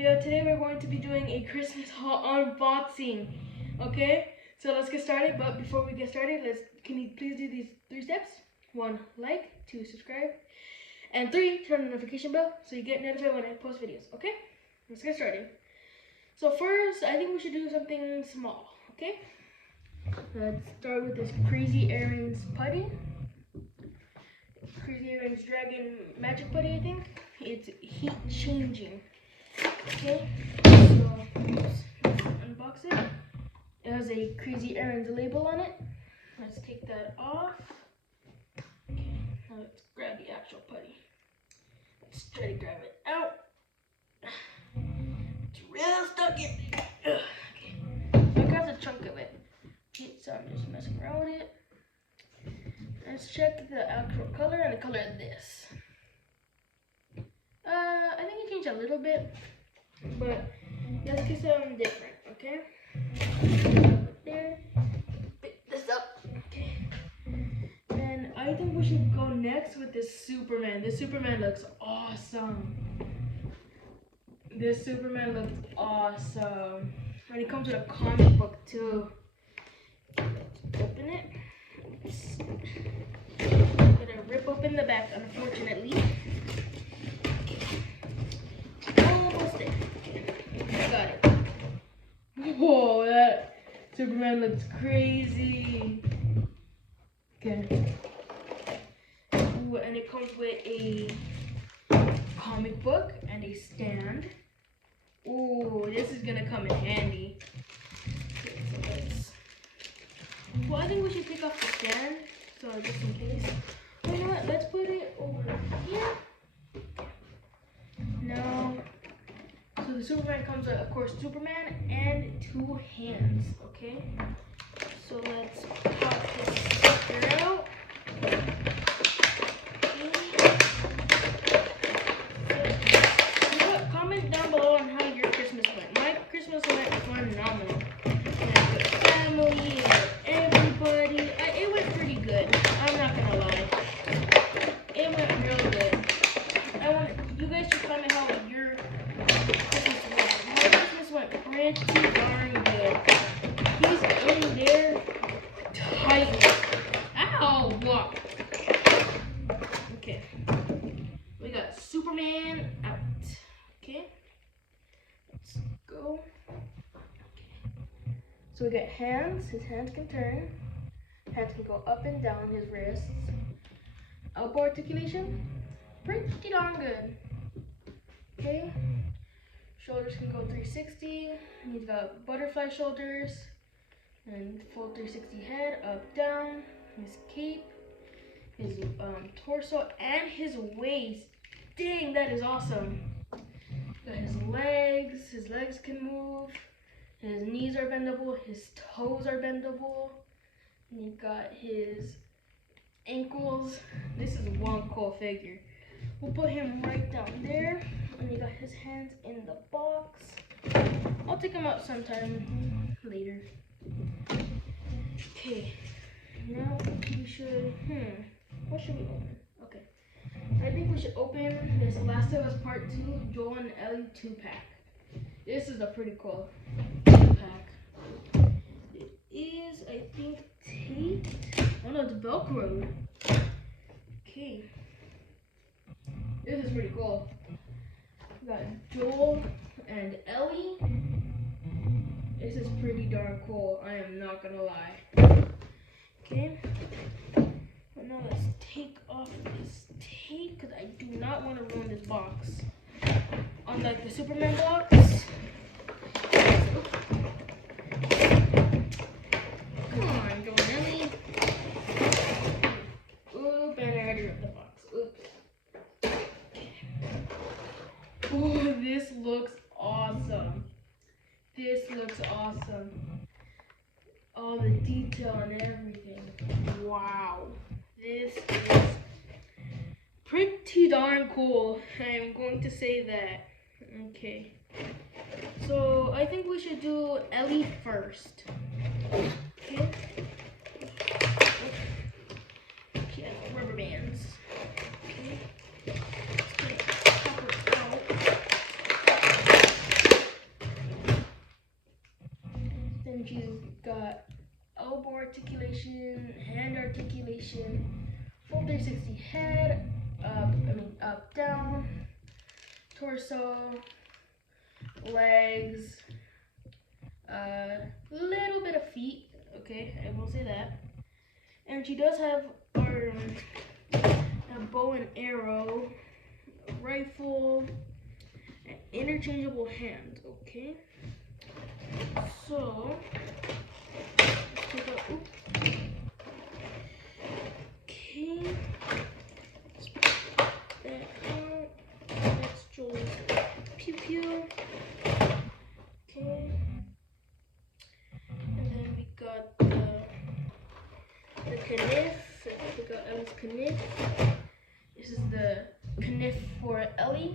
video. Today we're going to be doing a Christmas haul unboxing. Okay, so let's get started. But before we get started, can you please do these 3 steps? 1, like, 2, subscribe, and 3, turn on the notification bell so you get notified when I post videos. Okay, let's get started. So first, I think we should do something small. Okay, let's start with this Crazy Aaron's putty. Crazy Aaron's Dragon Magic Putty, I think. It's heat changing. Okay, so let's unbox it. It has a Crazy Aaron's label on it. Let's take that off. Okay, now let's grab the actual putty. Let's try to grab it out. It's real stuck in there. Okay, I grabbed a chunk of it. Okay, so I'm just messing around with it. Let's check the actual color and the color of this. I think it changed a little bit, but let's get something different, okay? Put there, pick this up, okay. And I think we should go next with this Superman. This Superman looks awesome. This Superman looks awesome. And it comes with a comic book too. Let's open it. Oops. I'm gonna rip open the back, unfortunately. Almost there. Okay, got it. Whoa, that Superman looks crazy. Okay. Ooh, and it comes with a comic book and a stand. Ooh, this is gonna come in handy. Okay, so let's. Well, I think we should take off the stand, so just in case. You know what? Let's put it over here. Now, so the Superman comes with, of course, Superman and 2 hands. Okay. So let's pop this sucker out. Comment down below on how your Christmas went. My Christmas went phenomenal. With family, everybody. It went pretty good. I'm not gonna lie. It went real good. You guys should comment how your Christmas went. My Christmas went pretty darn good. He's in there tight. Ow! What? Okay. We got Superman out. Okay. Let's go. So we got hands. His hands can turn. Hands can go up and down his wrists. Elbow articulation, pretty darn good. Okay. Shoulders can go 360. He's got butterfly shoulders and full 360 head, up, down. His cape, his torso, and his waist. Dang, that is awesome. Got his legs. His legs can move. His knees are bendable. His toes are bendable. And you got his ankles. This is one cool figure. We'll put him right down there. And you got his hands in the box. I'll take him out sometime later. Okay. Now we should, what should we open? Okay. I think we should open this Last of Us Part 2 Joel and Ellie 2-pack. This is a pretty cool pack. It is, I think, taped. Oh no, it's Velcro. Okay. This is pretty cool. We got Joel and Ellie. This is pretty darn cool. I am not gonna lie. Okay. But now let's take off this tape because I do not want to ruin this box. Unlike the Superman box. Come on, Joel and Ellie. Oop, and I already ripped the box. Oops. Oh, this looks awesome. This looks awesome. All the detail and everything. Wow. This is pretty darn cool. I'm going to say that. Okay. So I think we should do Ellie first. Okay. She has rubber bands. Okay. Let's pop her out. articulation, full 360 head, up, down, torso, legs, little bit of feet, okay, I will say that. And she does have a bow and arrow, a rifle, and interchangeable hands, okay? So, let's take out, okay, let's put that out. Let's join pew pew, okay? And then we got the kniff. We got Ellie's kniff. This is the kniff for Ellie.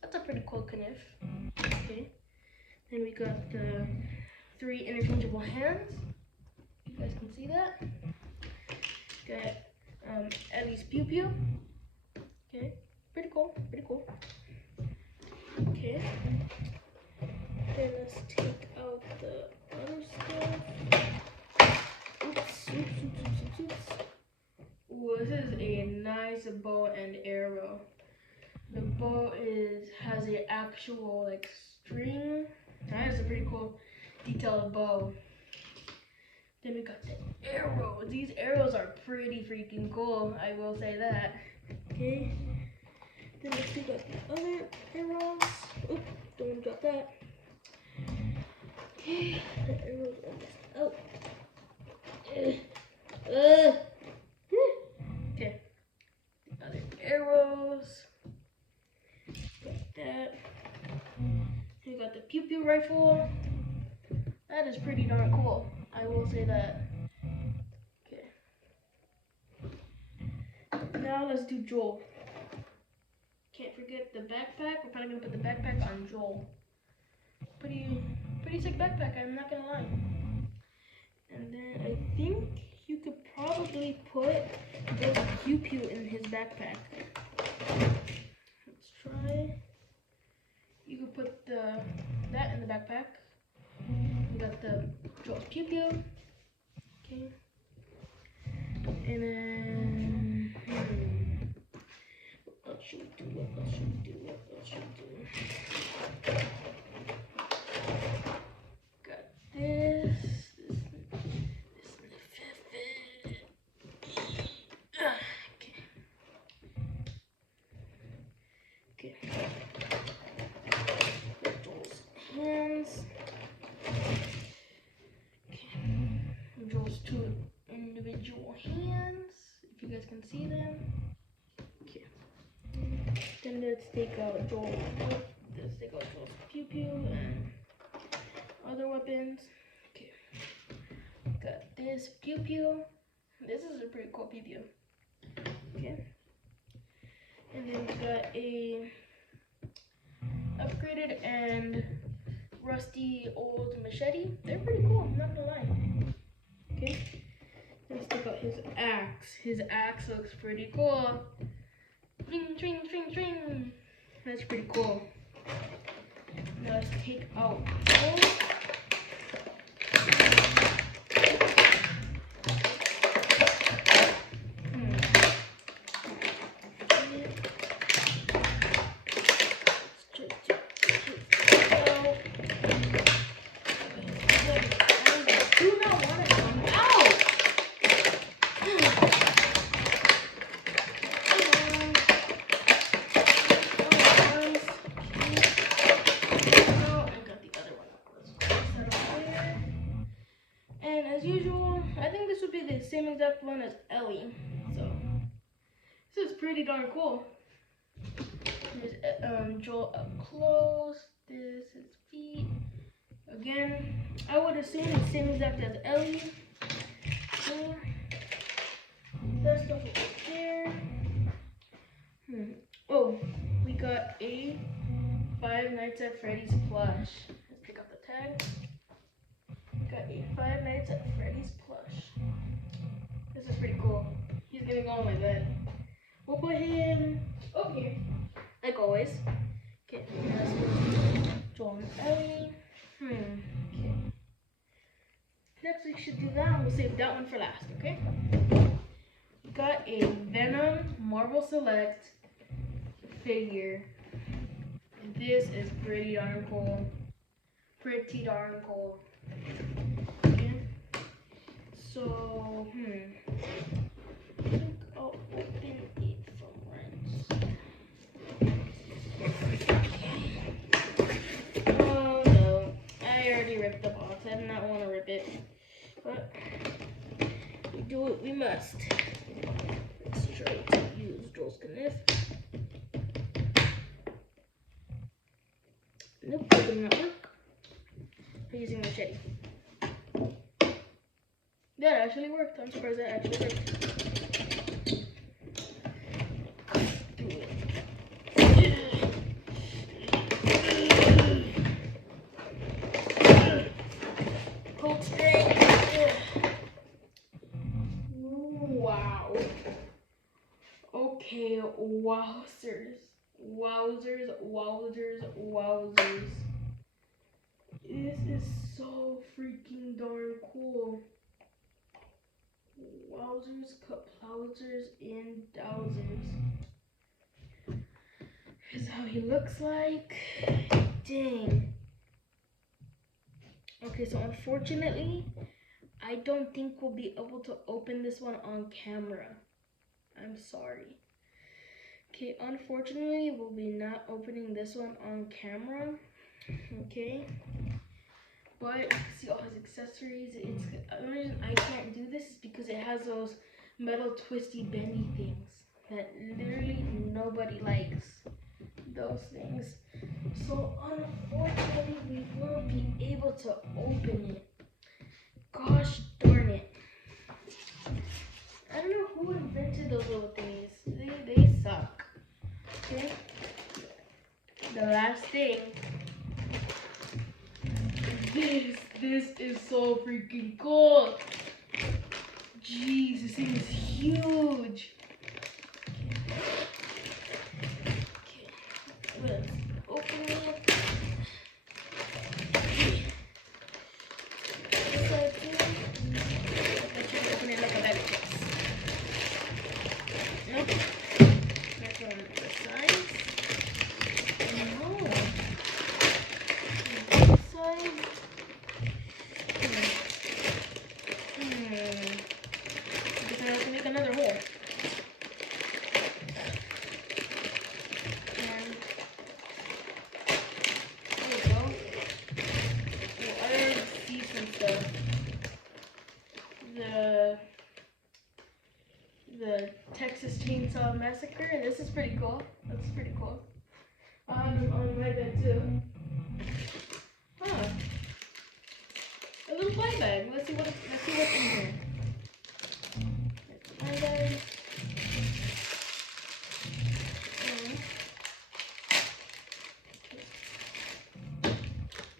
That's a pretty cool kniff. Okay. Then we got the 3 interchangeable hands. You guys can see that. Got Ellie's pew pew. Okay. Pretty cool. Pretty cool. Okay. Then let's take out the other stuff. Oops. Ooh, this is a nice bow and arrow. The bow has an actual like string. That is a pretty cool detailed bow. Then we got the arrows. These arrows are pretty freaking cool. I will say that. Okay. Then let's see about the other arrows. Oop, don't want to drop that. Okay, the arrows are almost out. Okay, the other arrows. Got that. We got the pew pew rifle. That is pretty darn cool. I will say that. Okay. Now let's do Joel. Can't forget the backpack. We're probably gonna put the backpack on Joel. Pretty sick backpack, I'm not gonna lie. And then I think you could probably put the pew pew in his backpack. Let's try. You could put that in the backpack. We got the Joel's pew pew. Okay. And then what should we do? Got this. Okay. Got Joel's hands. Okay. Joel's 2 individual hands, if you guys can see them. Okay. Then let's take out Joel's pew pew and other weapons. Okay. Got this pew pew. This is a pretty cool pew pew. Okay. And then we got a upgraded and rusty old machete. They're pretty cool, I'm not gonna lie. Okay. Let's take out his axe. His axe looks pretty cool. Tring. That's pretty cool. Now let's take out Joel. Same exact one as Ellie, so this is pretty darn cool. Here's Joel up close. This is feet. Again, I would assume the same exact as Ellie. So, that stuff over there. Oh, we got a Five Nights at Freddy's plush. Let's pick up the tag. Got a Five Nights at Freddy's plush. This is pretty cool. He's gonna go on my bed. We'll put him over here, like always. Okay, let's go. Joel and Ellie. Okay. Next we should do that. We'll save that one for last, okay? got a Venom Marvel Select figure. This is pretty darn cool. Pretty darn cool. Okay. So, I think I'll open it from right. Oh no, I already ripped the box. I did not want to rip it, but we do what we must. Let's try to use those goodness. Nope, that did not work. I'm using a machete. That actually worked. I'm surprised that actually worked. Do it. Cold straight. Wow. Okay, wowzers. Wowzers, wowzers, wowzers. This is so freaking darn cool. Wowzers, kaplowzers, and dowsers. Here's how he looks like. Dang. Okay, so unfortunately, I don't think we'll be able to open this one on camera. I'm sorry. Okay, unfortunately, we'll be not opening this one on camera. Okay. But you can see all his accessories. It's the only reason I can't do this is because it has those metal twisty bendy things that literally nobody likes. Those things. So unfortunately we won't be able to open it. Gosh darn it. I don't know who invented those little things. They suck. Okay. The last thing. This is so freaking cool. Jeez, this thing is huge. Okay, let's open it. This side too. I should open it like a bag of chips. Nope. That's on the sides. No. This side. Because I have to make another hole. And there we go. Oh, I already see some stuff. The Texas Chainsaw Massacre, and this is pretty cool. That's pretty cool. I'll have them on my bed too. Huh. A little fly bag. Let's see what's in here. Fly bag.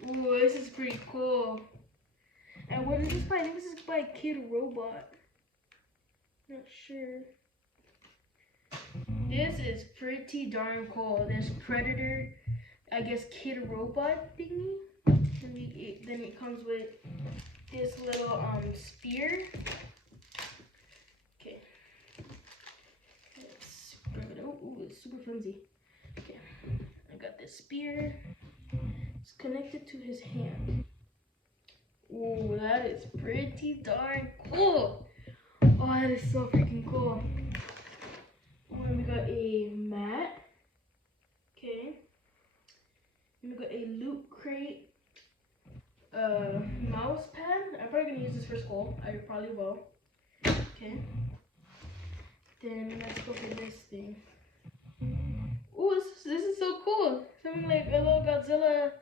Ooh, this is pretty cool. And what is this by? I think this is by Kid Robot. Not sure. This is pretty darn cool. This Predator, I guess Kid Robot thingy. And then it comes with this little spear. Okay. Let's grab it out. Ooh, it's super flimsy. Okay. I got this spear. It's connected to his hand. Ooh, that is pretty darn cool. Oh, that is so freaking cool. And we got a mat. Okay. And we got a loot crate. Mouse pad. I'm probably gonna use this for school. I probably will. Okay. Then let's go for this thing. Ooh, this is so cool. Something like a little Godzilla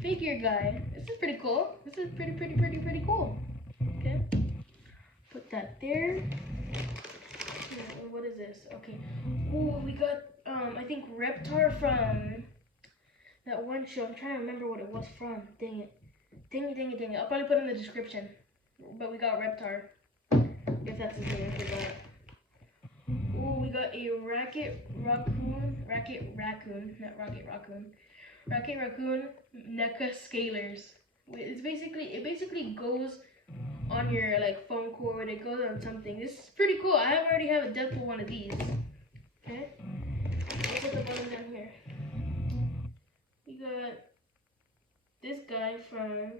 figure guy. This is pretty cool. This is pretty cool. Okay. Put that there. What is this? Okay. Ooh, we got I think Reptar from that one show. I'm trying to remember what it was from. Dang it. I'll probably put it in the description. But we got Reptar. Guess that's his name. I forgot. Ooh, we got a Rocket Raccoon, not Rocket Raccoon. Rocket Raccoon NECA Scalers. It basically goes on your like phone cord. It goes on something. This is pretty cool. I already have a Deadpool one of these. Okay. Let's put the bottom down here. We got this guy from,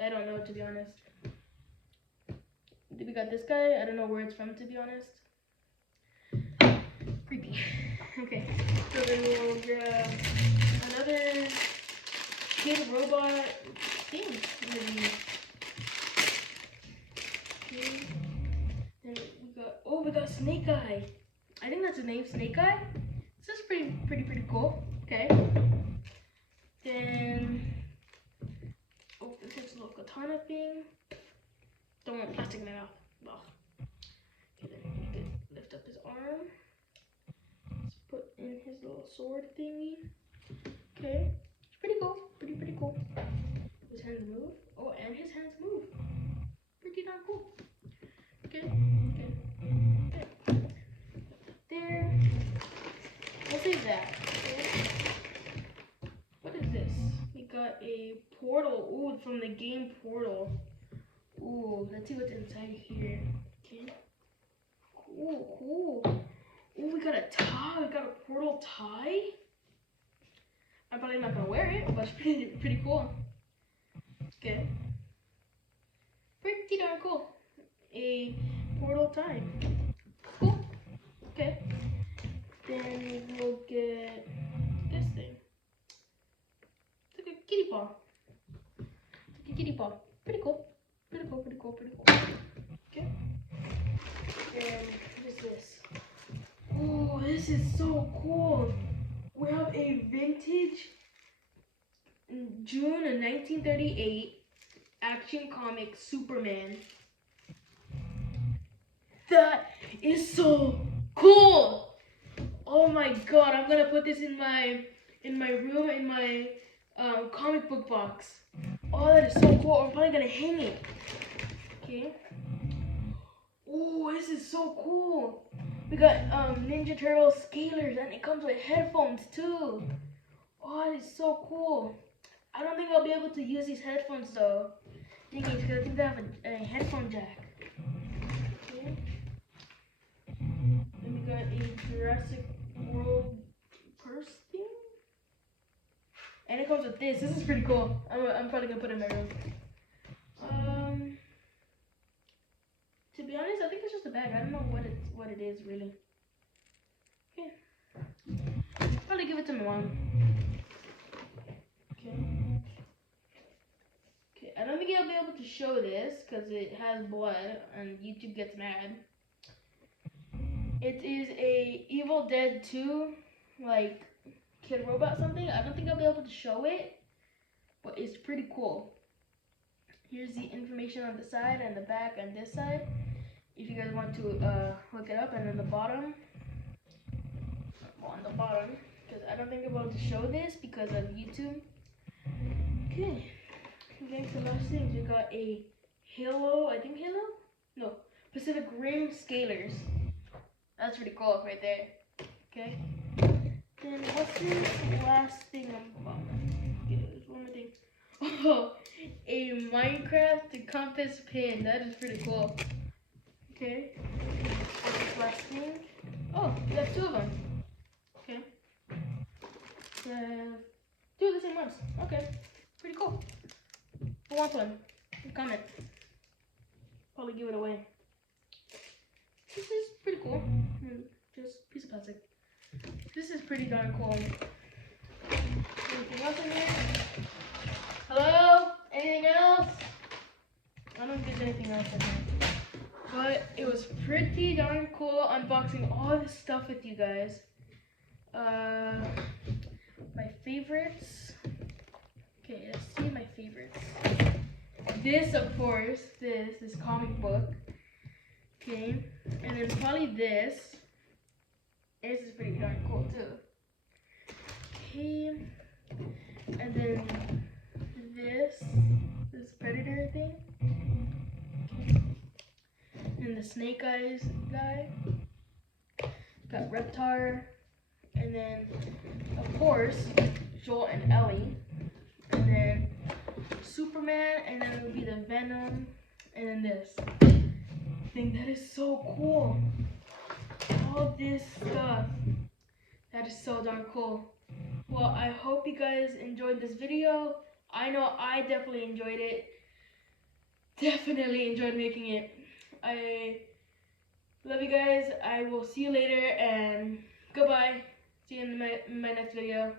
I don't know, to be honest. We got this guy. I don't know where it's from, to be honest. Creepy. Okay. So then we'll grab another kid robot thing. Maybe. Okay. Then we got Snake Eye. I think that's his name, Snake Eye. This is pretty cool. Okay. Then this is a little katana thing. Don't want plastic in my mouth. Well. Okay, then you can lift up his arm. Let's put in his little sword thingy. Okay. It's pretty cool. Pretty cool. His hands move. Oh, and his hands move. Pretty darn cool. Okay. There. We'll save that. Okay. What is this? We got a portal. Ooh, from the game Portal. Ooh, let's see what's inside here. Okay. Cool. Ooh, we got a tie. We got a portal tie. I'm probably not gonna wear it, but it's pretty cool. Okay. Pretty darn cool. A portal tie. Cool. Okay. Then we'll get this thing. It's like a kitty paw. Pretty cool. Pretty cool. Okay. And what is this? Oh, this is so cool. We have a vintage June of 1938 action comic Superman. That is so cool. Oh my god, I'm gonna put this in my room, in my comic book box. Oh, that is so cool. I'm probably gonna hang it. Okay. Oh, this is so cool. We got Ninja Turtle scalers, and it comes with headphones too. Oh, that is so cool. I don't think I'll be able to use these headphones though. Because I think they have a headphone jack. Okay. Then we got a Jurassic World purse thing. And it comes with this. This is pretty cool. I'm probably gonna put it in my room. To be honest, I think it's just a bag. I don't know what it is really. Okay. Probably give it to my mom. Okay. Okay. I don't think I'll be able to show this because it has blood and YouTube gets mad. It is a Evil Dead 2 like kid robot something. I don't think I'll be able to show it, but it's pretty cool. Here's the information on the side and the back and this side, if you guys want to look it up. And then the bottom, on the bottom, because I don't think I'll be able to show this because of YouTube. Okay, getting to the last things. We got a Halo, I think Halo? No, Pacific Rim scalers. That's pretty cool right there. Okay. Then what's this last thing I'm about? Okay, there's one more thing. Oh, a Minecraft compass pin. That is pretty cool. Okay. What's this last thing? Oh, we got two of them. Okay. Two of the same ones. Okay. Pretty cool. Who wants one? Comment. Probably give it away. This is pretty cool. Just a piece of plastic. This is pretty darn cool. Anything else in here? Hello? Anything else? I don't think there's anything else in here. But it was pretty darn cool unboxing all this stuff with you guys. My favorites. Okay, let's see my favorites. This, of course, this comic book. Okay, and then probably this. This is pretty darn cool too. Okay, and then this Predator thing. Okay. And the Snake Eyes guy. Got Reptar, and then of course Joel and Ellie, and then Superman, and then it would be the Venom, and then this. I think that is so cool. All this stuff. That is so darn cool. Well, I hope you guys enjoyed this video. I know I definitely enjoyed it. Definitely enjoyed making it. I love you guys. I will see you later, and goodbye. See you in my next video.